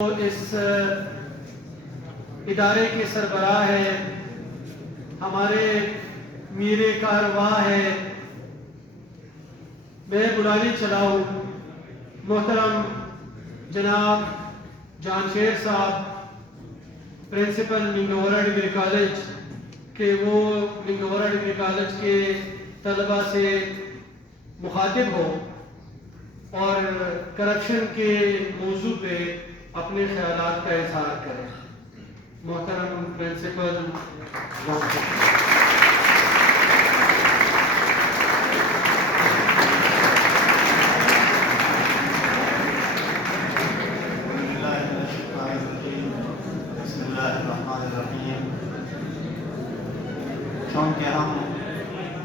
اس ادارے کے سربراہ ہے، ہمارے میر کارواں ہے، میں بلانے چلا ہوں محترم جناب جان شیر صاحب پرنسپل منگنورا ڈگری کالج کہ وہ منگنورا ڈگری کالج کے طلبہ سے مخاطب ہو اور کرپشن کے موضوع پہ اپنے خیالات کا اظہار کریں۔ محترم پرنسپل جان شیر۔ چونکہ ہم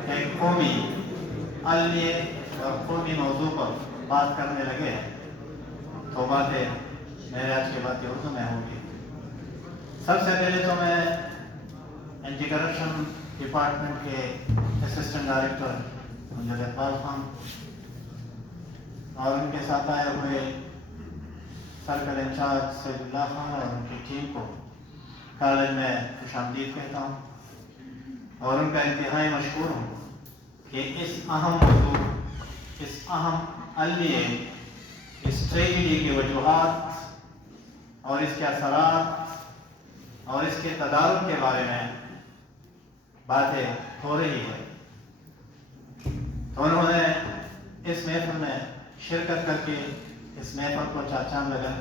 ایک قومی عالمی اور قومی موضوع پر بات کرنے لگے ہیں تو باتیں میرے آج کی باتیں اردو میں ہوں گی۔ سب سے پہلے تو میں اینٹی کرپشن ڈپارٹمنٹ کے اسسٹنٹ ڈائریکٹر منظر اقبال خان اور ان کے ساتھ آئے ہوئے سرکل انچارج سید اللہ خان اور ان کی ٹیم کو کالج میں خوش آمدید کہتا ہوں اور ان کا انتہائی مشکور ہوں کہ اس اہم موضوع، اس اہم عالمیے، اس ٹریجڈی کی وجوہات اور اس کے اثرات اور اس کے تدارک کے بارے میں باتیں ہو رہی ہے، تو انہوں نے اس محفل میں شرکت کر کے اس محفل کو چار چاند لگا،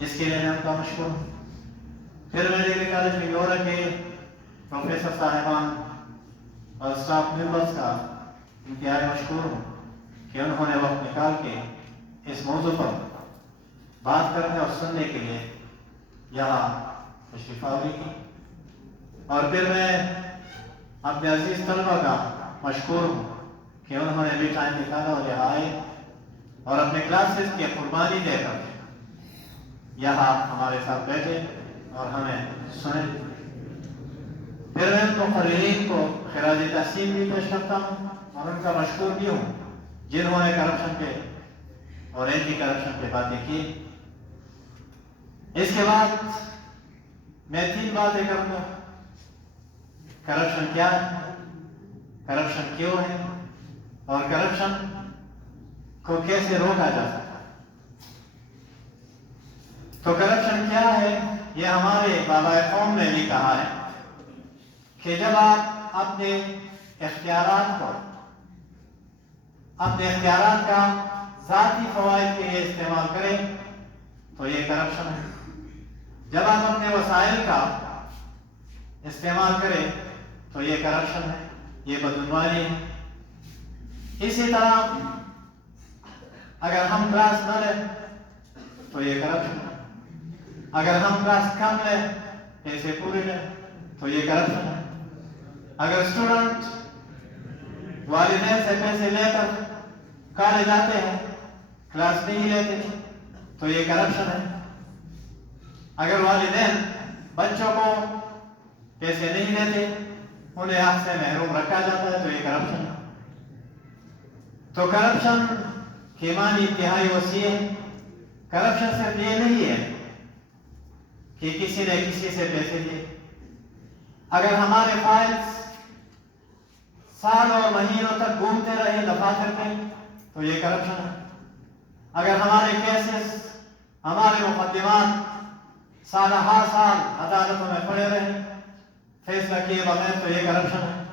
اس کے لیے میں ان کا مشکور ہوں۔ پھر میں ڈگری کالج منگنورا کے پروفیسر صاحبان اور اسٹاف ممبرس کا انتہائی مشکور ہوں کہ انہوں نے وقت نکال کے اس موضوع پر بات کرنے اور سننے کے لیے یہاں تشریف آوری کی۔ اور پھر میں اپنے عزیز طلبہ کا مشکور ہوں کہ انہوں نے بھی ٹائم نکالا اور یہاں آئے اور اپنے کلاسز کی قربانی دے کر یہاں ہمارے ساتھ بیٹھے اور ہمیں سنے۔ پھر میں ان مقررین کو خراج تحسین بھی پیش کرتا ہوں اور ان کا مشکور بھی ہوں جنہوں نے کرپشن پہ اور اینٹی کرپشن پہ باتیں کی۔ اس کے بعد میں 3 باتیں کروں گا۔ کرپشن کیا ہے، کرپشن کیوں ہے اور کرپشن کو کیسے روکا جا سکتا ہے۔ تو کرپشن کیا ہے، یہ ہمارے بابا قوم نے بھی کہا ہے کہ جب آپ اپنے اختیارات کا ذاتی فوائد کے لیے استعمال کریں تو یہ کرپشن ہے۔ جب آپ اپنے وسائل کا استعمال کریں تو یہ کرپشن ہے، یہ بدعنوانی ہے۔ اسی طرح اگر ہم کلاس نہ لیں تو یہ کرپشن ہے، اگر ہم کلاس کم لیں، پیسے پورے لیں تو یہ کرپشن ہے، اگر اسٹوڈنٹ والدین سے پیسے لے کر کالج آتے ہیں، کلاس نہیں لیتے تو یہ کرپشن ہے، اگر والدین بچوں کو پیسے نہیں دیتے، انہیں حق سے محروم رکھا جاتا ہے تو یہ کرپشن ہے۔ تو کرپشن کے معنی انتہائی وسیع ہے۔ کرپشن صرف یہ نہیں ہے کہ کسی نے کسی سے پیسے دیے۔ اگر ہمارے فائلز سال اور مہینوں تک گھومتے رہے دفاتر میں تو یہ کرپشن ہے۔ اگر ہمارے کیسز، ہمارے مقدمات سالہ ہر سال عدالتوں میں پڑے رہے فیصلہ کیے بغیر تو یہ کرپشن ہے۔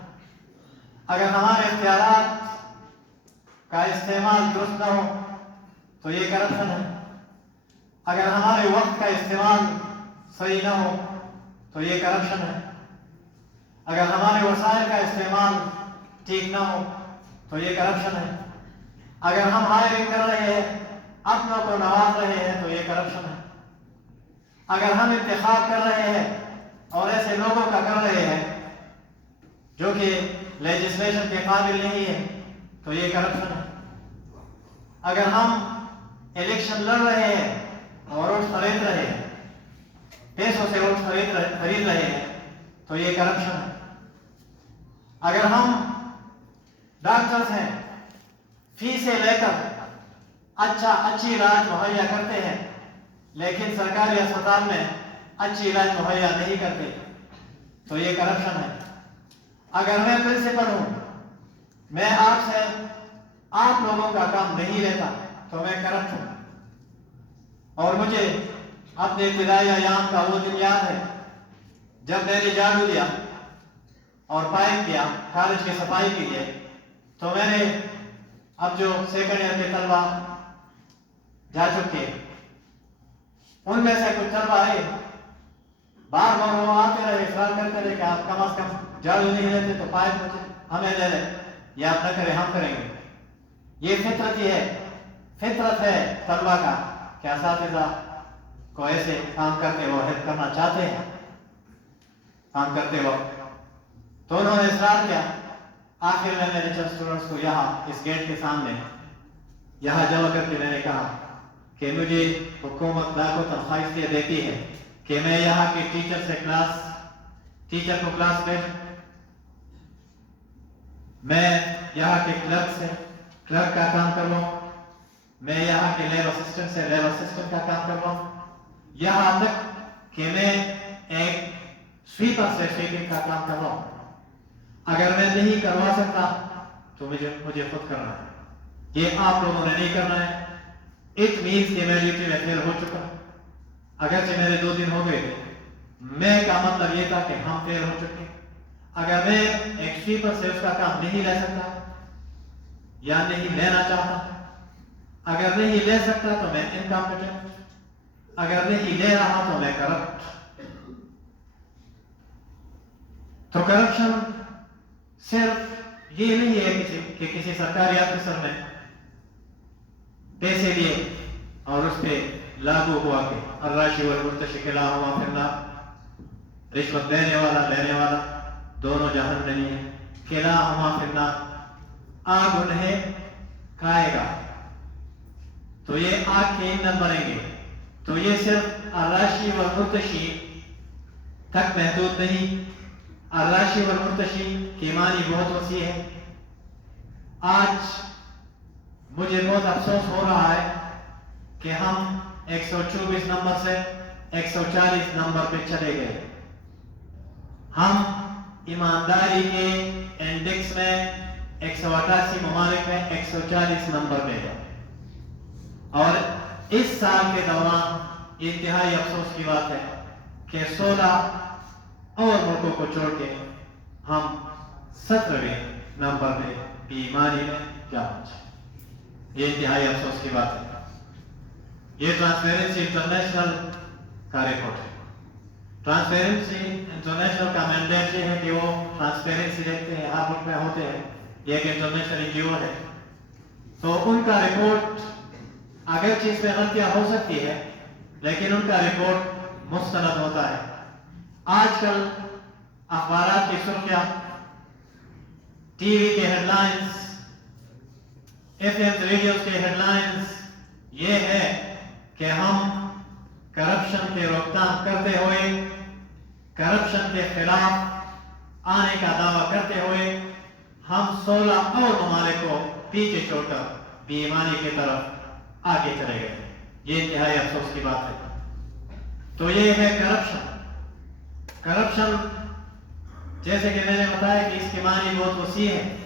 اگر ہمارے اختیارات کا استعمال درست نہ ہو تو یہ کرپشن ہے۔ اگر ہمارے وقت کا استعمال صحیح نہ ہو تو یہ کرپشن ہے۔ اگر ہمارے وسائل کا استعمال ٹھیک نہ ہو تو یہ کرپشن ہے۔ اگر ہم ہائرنگ کر رہے ہیں، اپنوں کو نواز رہے ہیں تو یہ کرپشن ہے۔ اگر ہم انتخاب کر رہے ہیں اور ایسے لوگوں کا کر رہے ہیں جو کہ لیجسلیشن کے قابل نہیں ہے تو یہ کرپشن ہے۔ اگر ہم الیکشن لڑ رہے ہیں اور ووٹ خرید رہے ہیں، پیسوں سے ووٹ خرید رہے ہیں تو یہ کرپشن ہے۔ اگر ہم ڈاکٹرز ہیں، فیسیں لے کر اچھی علاج مہیا کرتے ہیں لیکن سرکاری اسپتال میں اچھی علاج مہیا نہیں کرتے تو یہ کرپشن ہے۔ اگر میں پرنسپل ہوں، میں آپ سے آپ لوگوں کا کام نہیں لیتا تو میں کرپٹ ہوں۔ اور مجھے اپنے ابتدائی ایام کا وہ دن یاد ہے جب میں نے جھاڑو دیا اور پائپ کیا کالج کی صفائی کے لیے، تو میں نے اب جو سیکنڈ ایئر کے طلبہ جا چکے ان میں سے کچھ طلبہ آئے، بار بار وہ آتے رہے، اصرار کرتے رہے کہ آپ کم از کم جھاڑو نہیں لیتے تو پائپ مجھے ہمیں دے دیں، یا آپ نہ کریں ہم کریں گے۔ یہ فطرت ہی ہے، فطرت ہے طلبہ کا کہ اساتذہ کو ایسے کام کرتے وہ ہیلپ کرنا چاہتے ہیں کام کرتے وقت، تو انہوں نے اصرار کیا۔ آخر میں نے چند اسٹوڈنٹس کو یہاں اس گیٹ کے سامنے یہاں جمع کر کے میں نے کہا کہ مجھے حکومت لاکھوں تنخواہ اس لیے دیتی ہے کہ میں یہاں کے ٹیچر کو کلاس میں، میں یہاں کے کلرک کا کام کرواؤں، میں یہاں کے لیب اسسٹنٹ سے لیب اسسٹنٹ کا کام کرواؤں، یہاں تک کہ میں ایک سویپر سے سویپنگ کا کام کرواؤں۔ اگر میں نہیں کروا سکتا تو مجھے خود کرنا ہے، یہ آپ لوگوں نے نہیں کرنا ہے۔ اٹ مینس کہ میں ڈیوٹی میں فیل ہو چکا، اگرچہ میرے 2 دن ہو گئے، میں کا مطلب یہ تھا کہ ہم فیل ہو چکے۔ اگر میں ایک سویپر سے اس کا کام نہیں لے سکتا یا نہیں لینا چاہتا، اگر نہیں لے سکتا تو میں انکمپیٹنٹ، اگر نہیں لے رہا تو میں کرپٹ۔ تو کرپشن صرف یہ نہیں ہے کہ کسی سرکاری آفیسر نے پیسے لیے اور اس پہ لاگو ہوا کہ الراشی والمرتشی کلاہما فی النار، رشوت دینے والا لینے والا دونوں جہنمی ہیں، کلاہما فی النار، آگ انہیں کھائے گا، تو یہ آگ کے ایندھن بنیں گے۔ تو یہ صرف الراشی والمرتشی تک محدود نہیں، الراشی والمرتشی کی معنی بہت وسیع ہے۔ آج مجھے بہت افسوس ہو رہا ہے کہ ہم 124 نمبر سے 140 نمبر پہ چلے گئے۔ ہم ایمانداری کے انڈیکس میں 188 ممالک میں 140 نمبر پہ ہے، اور اس سال کے دوران انتہائی افسوس کی بات ہے کہ 16 اور ملکوں کو چھوڑ کے ہم 17ویں نمبر پہ بیماری میں جا پہنچے۔ یہ انتہائی افسوس کی بات ہے۔ یہ ٹرانسپیرنسی انٹرنیشنل کا رپورٹ ہے۔ ٹرانسپیرنسی انٹرنیشنل کا مینڈیٹ یہ ہے کہ وہ ٹرانسپیرنسی دیکھتے ہیں، ہر ملک میں ہوتے ہیں، یہ ایک انٹرنیشنل NGO ہے، تو ان کا رپورٹ اگر چیز میں غلطیاں ہو سکتی ہے لیکن ان کا رپورٹ مستند ہوتا ہے۔ آج کل اخبارات کی سرخیاں، ٹی وی کے ہیڈ لائنز، FM ریڈیوز کے ہیڈ لائنز یہ ہے کہ ہم کرپشن کے روک تھام کرتے ہوئے، کرپشن کے خلاف آنے کا دعویٰ کرتے ہوئے ہم 16 اور ممالک کو پیچھے چھوڑ کر بیماری کی طرف آگے چلے گئے۔ یہ انتہائی افسوس کی بات ہے۔ تو یہ ہے کرپشن۔ کرپشن جیسے کہ میں نے بتایا کہ اس کی معنی بہت وسیع ہے۔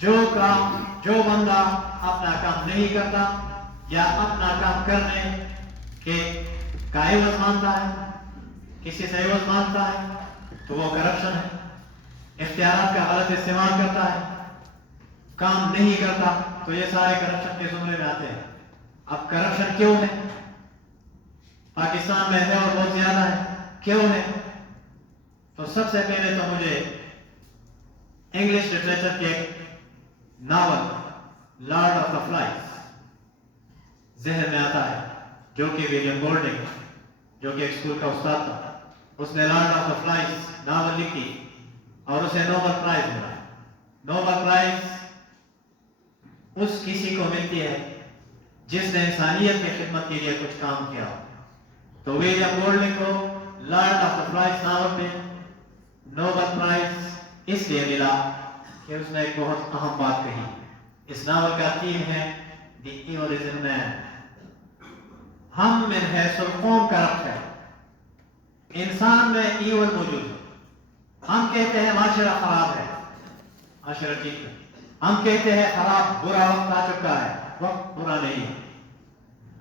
جو بندہ اپنا کام نہیں کرتا یا اپنا کام کرنے کے کا عوض مانتا ہے، کسی سے عوض مانتا ہے تو وہ کرپشن ہے۔ اختیارات کا غلط استعمال کرتا ہے، کام نہیں کرتا تو یہ سارے کرپشن کے زمرے میں آتے ہیں۔ اب کرپشن کیوں ہے؟ پاکستان میں ہے اور بہت زیادہ ہے۔ کیوں ہے؟ تو سب سے پہلے تو مجھے انگلش لٹریچر کے ایک novel lord of the flies ذہن میں آتا ہے، جو کہ ولیم گولڈنگ، جو کہ ایک اسکول کا استاد تھا، اس نے lord of the flies novel لکھی اور اسے نوبل پرائز ملا۔ نوبل پرائز اس کسی کو ملتی ہے جس نے انسانیت کی خدمت کے لیے کچھ کام کیا ہو۔ تو ولیم گولڈنگ کو lord of the flies novel میں نوبل پرائز اس لیے ملا کہ اس نے ایک بہت اہم بات کہی۔ اس ناول کا تھیم ہے دی ایول از ان مین۔ ہم من حیث القوم کرپٹ ہے، انسان میں ایول موجود ہے. ہم کہتے ہیں معاشرہ خراب ہے، معاشرہ ٹھیک ہے. ہم کہتے ہیں خراب برا وقت آ چکا ہے، وقت برا نہیں ہے.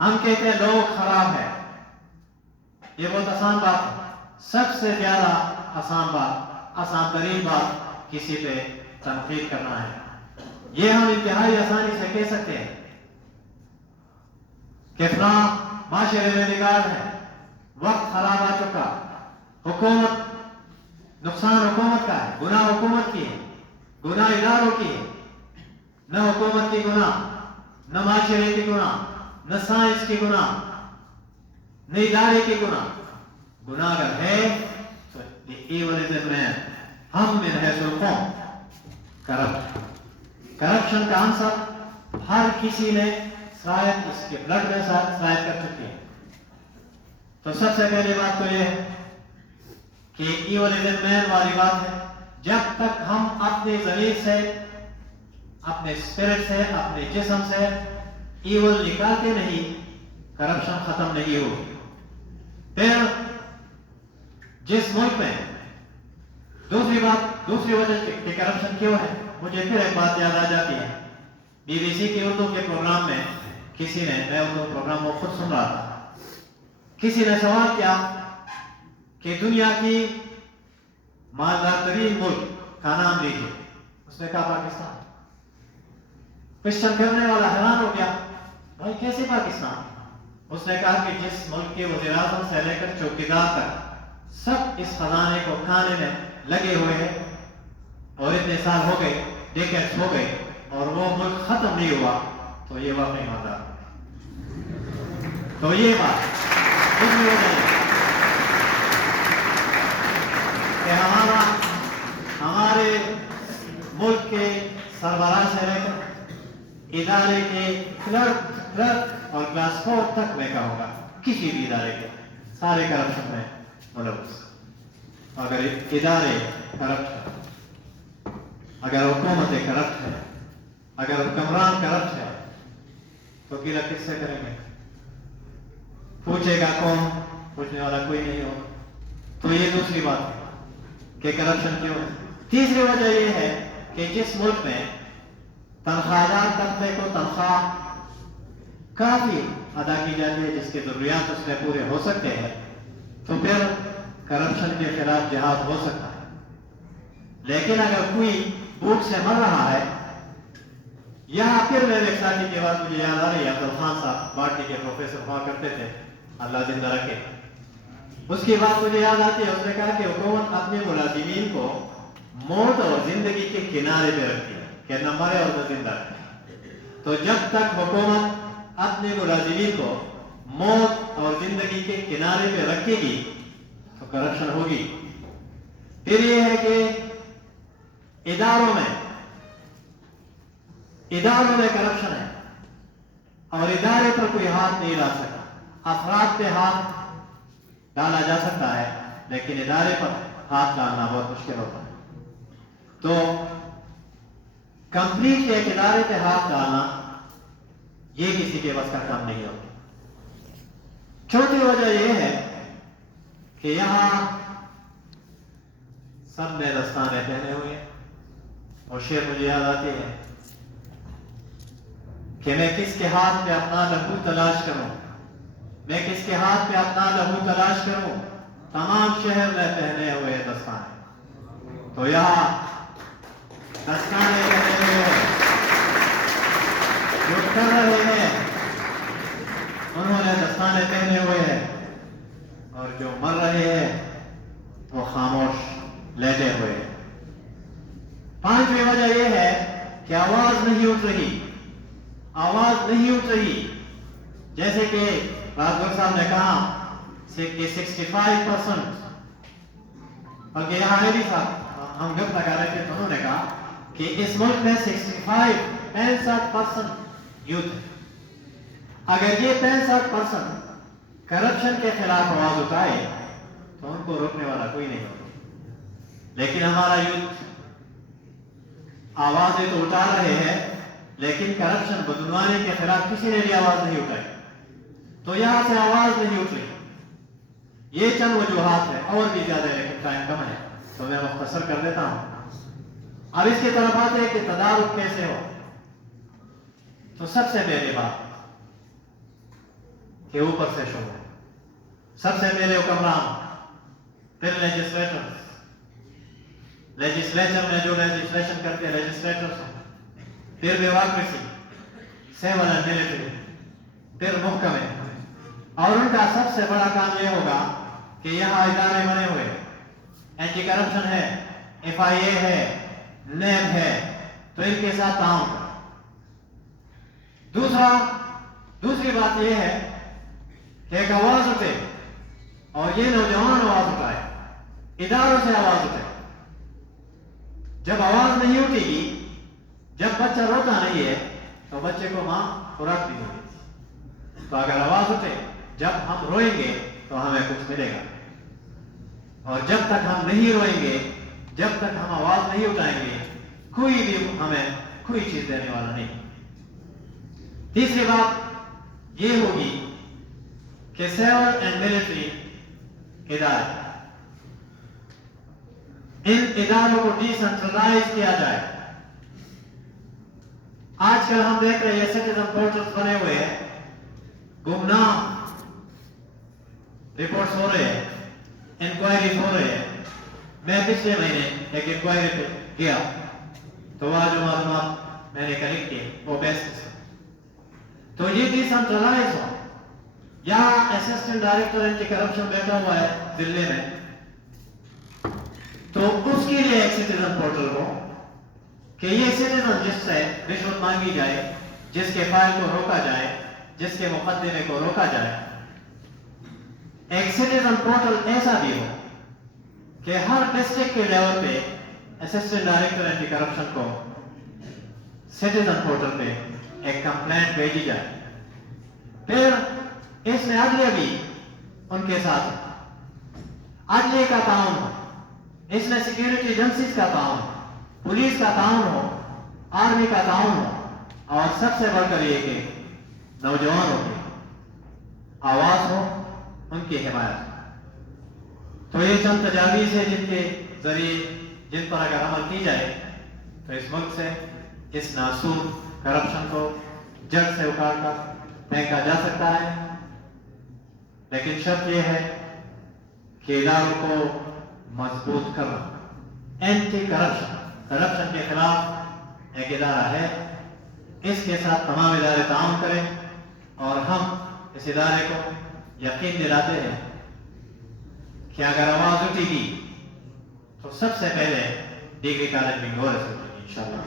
ہم کہتے ہیں لوگ خراب ہے. یہ بہت آسان بات ہے. سب سے زیادہ آسان بات، آسان ترین بات کسی پہ تنقید کرنا ہے. یہ ہم انتہائی آسانی سے کہہ سکتے ہیں کہ فلاں معاشرے میں بگاڑ ہے، وقت خراب آ چکا، حکومت، نقصان حکومت کا ہے، گناہ حکومت کی ہے، گناہ اداروں کی ہے. نہ حکومت کی گناہ، نہ معاشرے کی گناہ، نہ سائنس کی گناہ، نہ ادارے کی گناہ. گناہ اگر ہے تو ایول از اے مین. ہم من حیث القوم کرپشن کا عنصر ہر کسی نے شاید اس کے بلڈ میں شاید کر چکے ہیں. تو سب سے پہلی بات تو یہ ہے کہ ایول از اے مین والی بات ہے. جب تک ہم اپنی ضمیر سے، اپنے اسپرٹ سے، اپنے جسم سے ایول نکالتے نہیں، کرپشن ختم نہیں ہوگی. پھر جس ملک میں دوسری وجہ کہ کرپشن کیوں ہے، مجھے پھر ایک بات یاد آ جاتی ہے. BBC کے اردو کے پروگرام میں کسی نے، میں اردو پروگرام کو خود سن رہا تھا، کسی نے سوال کیا کہ دنیا کی مالدار ترین ملک کا نام لیجیے. اس نے کہا پاکستان. کوشچن کرنے والا حیران ہو گیا، بھائی کیسے پاکستان؟ اس نے کہا کہ جس ملک کے وزیر اعظم سے لے کر چوکیدار تک سب اس خزانے کو کھانے میں لگے ہوئے ہیں، اور اتنے سال ہو گئے، ڈیکیڈز ہو گئے، اور وہ ملک ختم نہیں ہوا، تو یہ واقعی مالدار. تو یہ بات اس میں وجہ ہے کہ ہمارے ملک کے سربراہ سے لے کر ادارے کے کلرک اور کلاس 4 تک میں کہوں گا، کسی بھی ادارے کے سارے کرپشن میں ملوث. اگر ادارے کرپٹ ہے، اگر حکومتیں کرپٹ ہے، اگر حکمران کرپٹ ہے، تو گلہ کس سے کریں گے؟ پوچھے گا کون؟ پوچھنے والا کوئی نہیں ہوگا. تو یہ دوسری بات ہے کہ کرپشن کیوں ہے. تیسری وجہ یہ ہے کہ جس ملک میں تنخواہ دار طبقے کو تنخواہ کافی ادا کی جاتی ہے، جس کے ضروریات اس میں پورے ہو سکتے ہیں، تو پھر کرپشن کے خلاف جہاد ہو سکتا ہے. لیکن اگر کوئی بھوک سے مر رہا ہے، یہاں پھر میرے ایک ساتھی کی بات مجھے یاد آ رہی ہے. عبدال خان صاحب باٹنی کے پروفیسر ہوا کرتے تھے، اللہ زندہ رکھے. اس کی بات مجھے یاد آتی ہے. اس نے کہا کہ حکومت اپنے ملازمین کو موت اور زندگی کے کنارے پہ رکھتی ہے کہ نہ مرے اور نہ زندہ رکھے. تو جب تک حکومت اپنے ملازمین کو موت اور زندگی کے کنارے پہ رکھے گی تو کرپشن ہوگی. پھر یہ ہے کہ اداروں میں کرپشن ہے، اور ادارے پر کوئی ہاتھ نہیں ڈال سکتا. افراد پہ ہاتھ ڈالا جا سکتا ہے، لیکن ادارے پر ہاتھ ڈالنا بہت مشکل ہوتا ہے. تو کمپلیٹ ایک ادارے پہ ہاتھ ڈالنا یہ کسی کے بس کا کام نہیں ہوتا. چوتھی وجہ یہ ہے کہ یہاں سب نے دستانے پہنے ہوئے ہیں، اور شعر مجھے یاد آتی ہے کہ میں کس کے ہاتھ پہ اپنا لہو تلاش کروں، میں کس کے ہاتھ پہ اپنا لہو تلاش کروں، تمام شہر میں پہنے ہوئے دستانے. تو یہاں دستانے پہنے ہوئے ہیں، جو کر رہے ہیں انہوں نے دستانے پہنے ہوئے ہیں، اور جو مر رہے ہیں وہ خاموش لیٹے ہوئے ہیں. پانچویں وجہ یہ ہے کہ آواز نہیں اٹھ رہی. جیسے کہ راجور صاحب نے کہا کہ 65%، بلکہ یہاں علی صاحب ہم گپ لگا رہے تھے تو انہوں نے کہا کہ اس ملک میں 65% یوتھ ہے. اگر یہ 65% کرپشن کے خلاف آواز اٹھائے تو ان کو روکنے والا کوئی نہیں ہوگا. لیکن ہمارا یوتھ آوازیں تو اٹھا رہے ہیں، لیکن کرپشن بدعنوانی کے خلاف کسی نے بھی آواز نہیں اٹھائی. تو یہاں سے آواز نہیں اٹھ رہی. یہ چند وجوہات ہیں، اور بھی زیادہ لیکن ٹائم کم ہے تو میں مختصر کر دیتا ہوں. اب اس کی طرف آتے ہیں کہ تدارک کیسے ہو. تو سب سے پہلے بات کہ اوپر سے شروع، سب سے پہلے حکمران، پھر لیجسلیچر میں جو لیجسلیشن کرتے ہیں لیجسلیٹرز، پھر بیوروکریسی، سیول اینڈ ملٹری، پھر محکمے. اور ان کا سب سے بڑا کام یہ ہوگا کہ یہاں ادارے بنے ہوئے، اینٹی کرپشن ہے، FIA ہے، نیب ہے، تو ان کے ساتھ تعاون. دوسری بات یہ ہے کہ ایک آواز اٹھے، اور یہ نوجوان آواز اٹھائے، اداروں سے آواز اٹھے. جب آواز نہیں اٹھے گی، جب بچہ روتا نہیں ہے تو بچے کو ماں خوراک نہیں ہوگی. تو اگر آواز اٹھے، جب ہم روئیں گے تو ہمیں کچھ ملے گا، اور جب تک ہم نہیں روئیں گے، جب تک ہم آواز نہیں اٹھائیں گے، کوئی بھی ہمیں کوئی چیز دینے والا نہیں. تیسری بات یہ ہوگی کہ سیول اینڈ ملٹری ادارے، ان اداروں کو ڈی سینٹرلائز کیا جائے. آج کل ہم دیکھ رہے ہیں سٹیزن پورٹلز بنے ہوئے ہیں، گمنام رپورٹس ہو رہے ہیں، انکوائریز ہو رہے ہیں. میں پچھلے مہینے ایک انکوائری پہ گیا تو وہاں جو معلومات میں نے کلیکٹ کیے وہ بیسٹ. تو یہ ڈی سینٹرلائز ہو. یہاں اسسٹنٹ ڈائریکٹر اینٹی کرپشن بیٹھا ہوا ہے دلی میں، تو اس کے لیے ایک سٹیزن پورٹل ہو کہ یہ سٹیزن جس سے رشوت مانگی جائے، جس کے فائل کو روکا جائے، جس کے مقدمے کو روکا جائے، ایک سٹیزن پورٹل ایسا بھی ہو کہ ہر ڈسٹرکٹ کے لیول پہ اسسٹنٹ ڈائریکٹر اینٹی کرپشن کو سٹیزن پورٹل پہ ایک کمپلینٹ بھیجی جائے. پھر اس میں عدلیہ بھی ان کے ساتھ، عدلیہ کا تعاون ہو، اس میں سیکیورٹی ایجنسیز کا تعاون ہو، پولیس کا تعاون ہو، آرمی کا تعاون ہو، اور سب سے بڑھ کر یہ کہ نوجوانوں کی آواز ہو، ان کی حمایت. تو یہ چند تجاویز ہے جن کے ذریعے، جن پر اگر عمل کی جائے تو اس ملک سے اس ناسور کرپشن کو جڑ سے اکھاڑ کر پھینکا جا سکتا ہے. لیکن شرط یہ ہے کہ اداروں کو مضبوط کرنا. اینٹی کرپشن، کرپشن کے خلاف ایک ادارہ ہے، اس کے ساتھ تمام ادارے تعاون کریں، اور ہم اس ادارے کو یقین دلاتے ہیں کہ اگر آواز اٹھے گی تو سب سے پہلے ڈگری کالج بنگور سے اٹھے گی انشاءاللہ.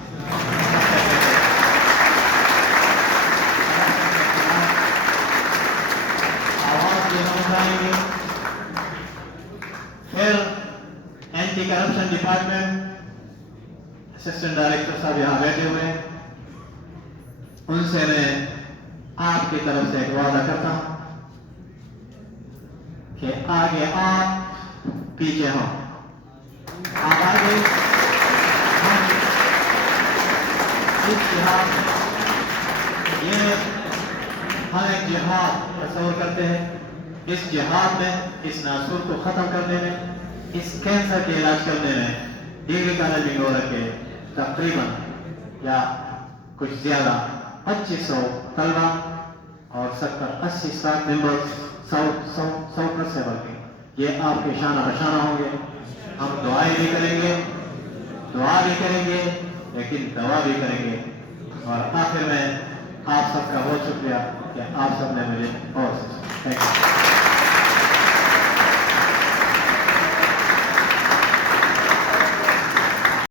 آواز یہ ہم اٹھائیں گے. پھر anti corruption department assistant director صاحب یہاں بیٹھے ہوئے ہیں، ان سے میں آپ کی طرف سے ایک وعدہ کرتا ہوں کہ آگے آپ پیچھے ہوں. آپ آگے اس جہاد میں، یہ ہم ایک جہاد تصور کرتے ہیں، اس جہاد میں، اس ناسور کو ختم کرنے میں، اس کینسر کے علاج کرنے میں ڈگری کالج بنگور کے تقریباً یا کچھ زیادہ 2500 طلبہ اور 70-80 اسٹاف ممبرز، 100 سے بڑھ کے یہ آپ کے شانہ بشانہ ہوں گے. ہم دعائیں بھی کریں گے، دعا بھی کریں گے، لیکن دعا بھی کریں گے. اور آخر میں آپ سب کا بہت شکریہ کہ آپ سب نے مجھے بہت